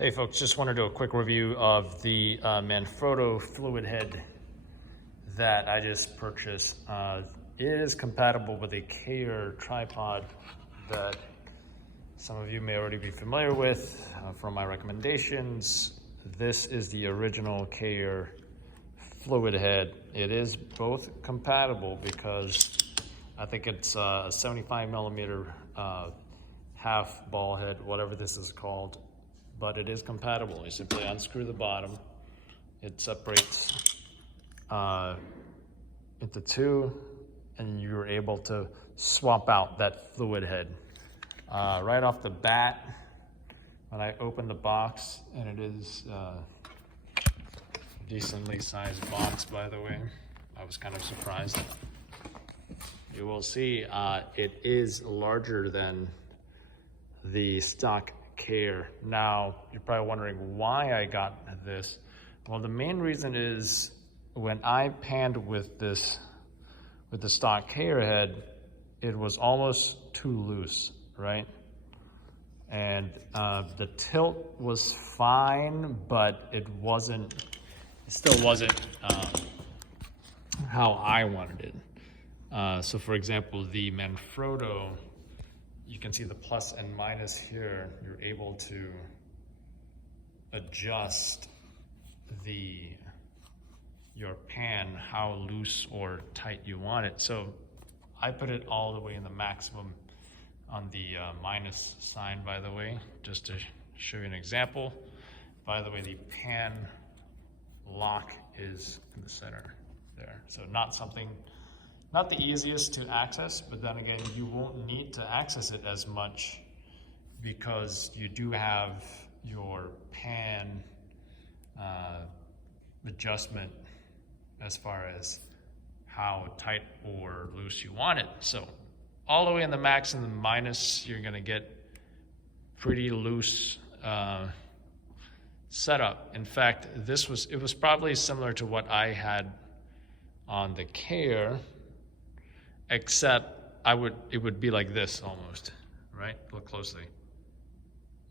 Hey folks, just want to do a quick review of the Manfrotto fluid head that I just purchased. It is compatible with a Kayer tripod that some of you may already be familiar with from my recommendations. This is the original Kayer fluid head. It is both compatible because I think it's a 75 millimeter half ball head, whatever this is called. But it is compatible. You simply unscrew the bottom. It separates into two, and you're able to swap out that fluid head. Right off the bat, when I open the box, and it is a decently sized box, by the way. I was kind of surprised. You will see it is larger than the stock Kayer. Now, you're probably wondering why I got this. Well, the main reason is when I panned with the stock Kayer head, it was almost too loose, right? And the tilt was fine, but it still wasn't how I wanted it. So for example, the Manfrotto, you can see the plus and minus here. You're able to adjust your pan, how loose or tight you want it. So I put it all the way in the maximum on the minus sign, by the way, just to show you an example. By the way, the pan lock is in the center there. So not the easiest to access, but then again, you won't need to access it as much because you do have your pan adjustment as far as how tight or loose you want it. So all the way in the max and the minus, you're gonna get pretty loose setup. In fact, it was probably similar to what I had on the Kayer, except it would be like this almost, right? Look closely.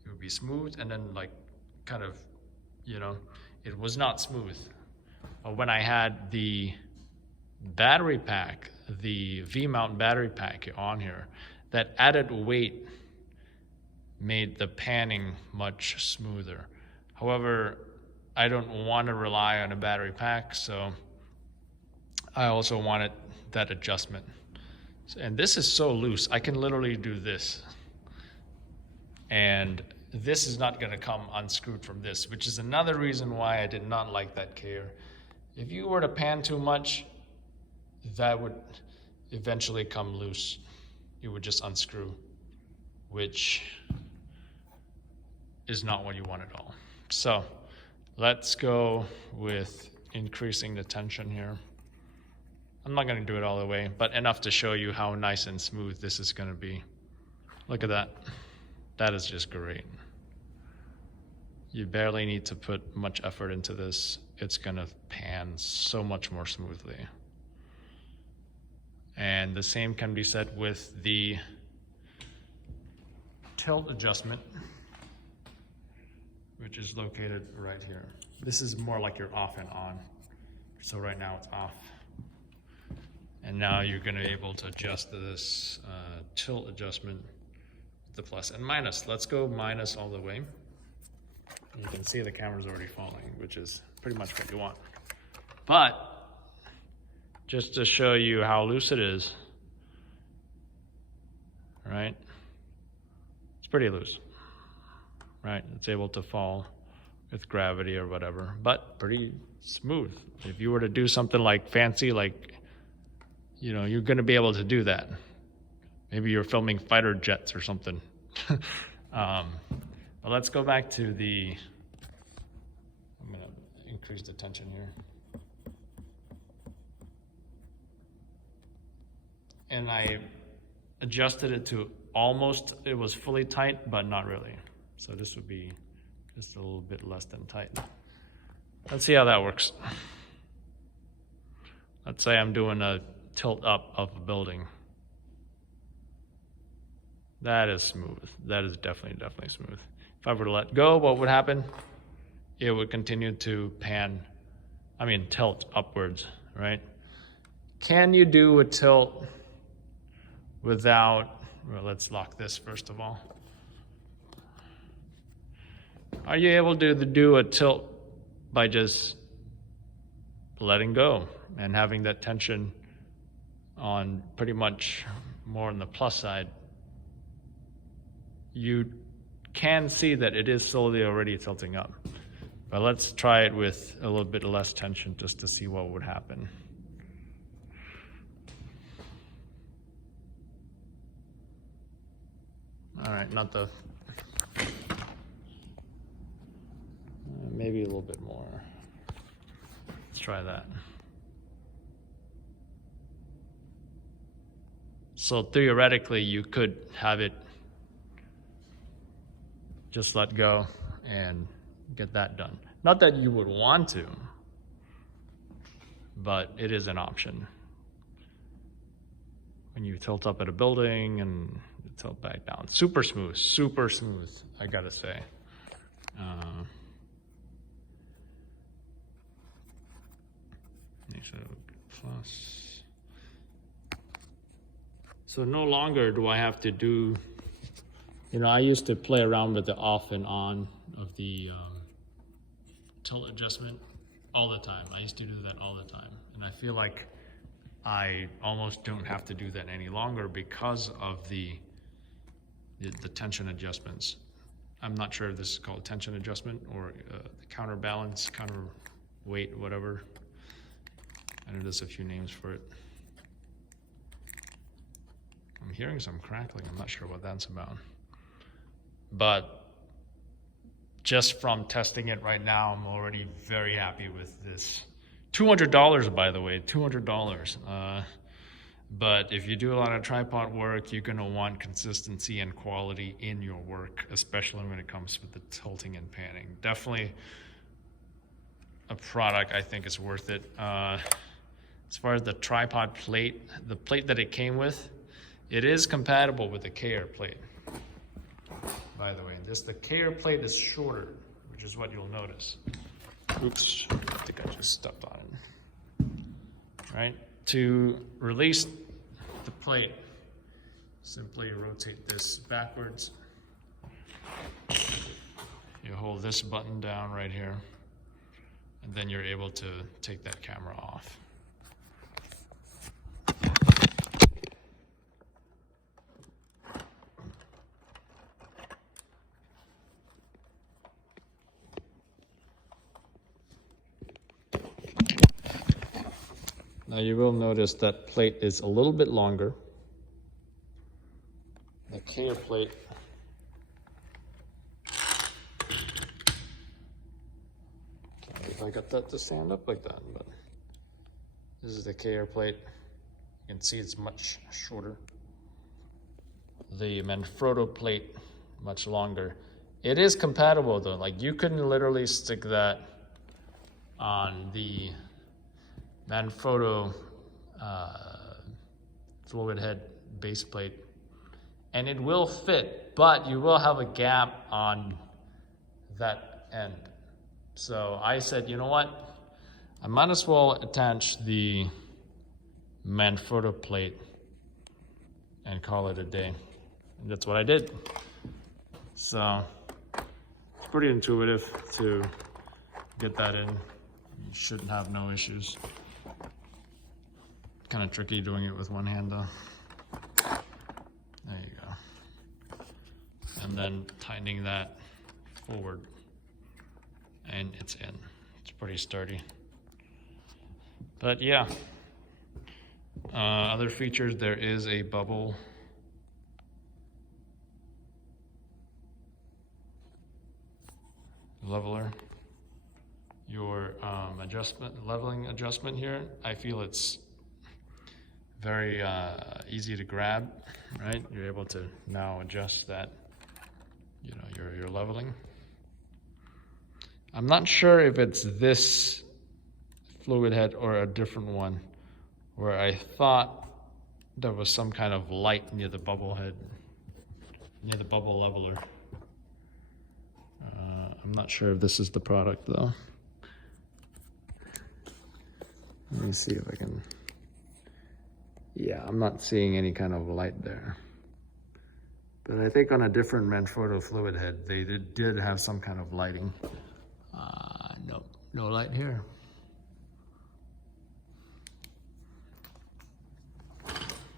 It would be smooth and then like kind of, it was not smooth. But when I had the battery pack, the V-mount battery pack on here, that added weight made the panning much smoother. However, I don't want to rely on a battery pack, so I also wanted that adjustment. And this is so loose, I can literally do this. And this is not gonna come unscrewed from this, which is another reason why I did not like that Kayer. If you were to pan too much, that would eventually come loose. You would just unscrew, which is not what you want at all. So let's go with increasing the tension here. I'm not gonna do it all the way, but enough to show you how nice and smooth this is gonna be. Look at that. That is just great. You barely need to put much effort into this. It's gonna pan so much more smoothly. And the same can be said with the tilt adjustment, which is located right here. This is more like your off and on. So right now it's off. And now you're gonna be able to adjust this tilt adjustment, the plus and minus. Let's go minus all the way. You can see the camera's already falling, which is pretty much what you want. But just to show you how loose it is, right? It's pretty loose, right? It's able to fall with gravity or whatever, but pretty smooth. If you were to do something like fancy, like, you're gonna be able to do that. Maybe you're filming fighter jets or something. But let's go back to I'm gonna increase the tension here. And I adjusted it to almost, it was fully tight, but not really. So this would be just a little bit less than tight. Let's see how that works. Let's say I'm doing a tilt up of a building. That is smooth. That is definitely smooth. If I were to let go, what would happen? It would continue to tilt upwards, right? Can you do a tilt without, well, let's lock this first of all. Are you able to do a tilt by just letting go and having that tension on pretty much more on the plus side? You can see that it is slowly already tilting up. But let's try it with a little bit less tension just to see what would happen. All right, not the, maybe a little bit more. Let's try that. So theoretically, you could have it just let go and get that done. Not that you would want to, but it is an option. When you tilt up at a building and tilt back down. Super smooth, I gotta say. Plus. So no longer do I have to do, I used to play around with the off and on of the tilt adjustment all the time. I used to do that all the time. And I feel like I almost don't have to do that any longer because of the tension adjustments. I'm not sure if this is called tension adjustment or the counterbalance, counterweight, whatever. I know there's a few names for it. I'm hearing some crackling. I'm not sure what that's about. But just from testing it right now, I'm already very happy with this. $200, by the way, $200. But if you do a lot of tripod work, you're gonna want consistency and quality in your work, especially when it comes with the tilting and panning. Definitely a product I think is worth it. As far as the tripod plate, the plate that it came with, it is compatible with the KR plate. By the way, the KR plate is shorter, which is what you'll notice. Oops, I think I just stepped on it. Right? To release the plate, simply rotate this backwards. You hold this button down right here, and then you're able to take that camera off. Now you will notice that plate is a little bit longer. The KR plate if I got that to stand up like that, but this is the KR plate. You can see it's much shorter. The Manfrotto plate, much longer. It is compatible though, like you couldn't literally stick that on the Manfrotto fluid head base plate, and it will fit, but you will have a gap on that end. So I said, you know what? I might as well attach the Manfrotto plate and call it a day. And that's what I did. So it's pretty intuitive to get that in. You shouldn't have no issues. Kind of tricky doing it with one hand though. There you go. And then tightening that forward, and it's in. It's pretty sturdy. But yeah, other features, there is a bubble leveler. Your leveling adjustment here, I feel it's very easy to grab, right? You're able to now adjust that, your leveling. I'm not sure if it's this fluid head or a different one, where I thought there was some kind of light near the bubble head. near the bubble leveler. I'm not sure if this is the product though. Let me see if I can. Yeah, I'm not seeing any kind of light there. But I think on a different Manfrotto fluid head, they did have some kind of lighting. Nope, no light here.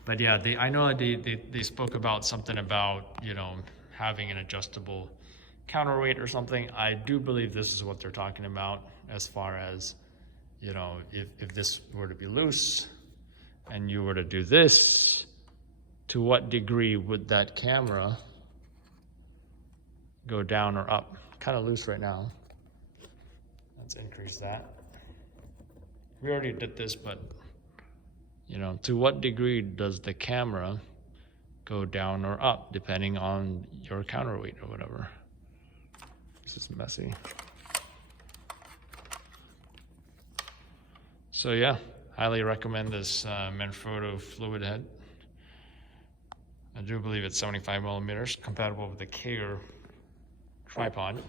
But yeah, I know they spoke about something about, you know, having an adjustable counterweight or something. I do believe this is what they're talking about as far as, you know, if this were to be loose and you were to do this, to what degree would that camera go down or up? Kind of loose right now. Let's increase that. We already did this, but you know, to what degree does the camera go down or up depending on your counterweight or whatever? This is messy. So yeah, highly recommend this Manfrotto fluid head. I do believe it's 75 millimeters, compatible with the Kager tripod.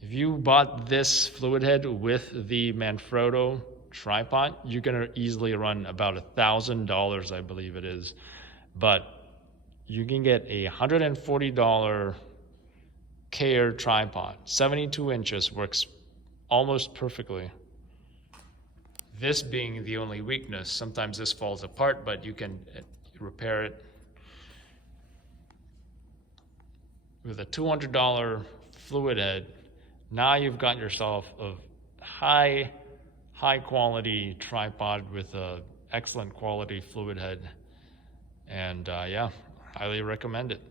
If you bought this fluid head with the Manfrotto tripod, you're gonna easily run about $1,000, I believe it is. But you can get a $140 Kager tripod, 72 inches, works almost perfectly. This being the only weakness, sometimes this falls apart, but you can repair it. With a $200 fluid head, now you've got yourself a high quality tripod with a excellent quality fluid head. And yeah, highly recommend it.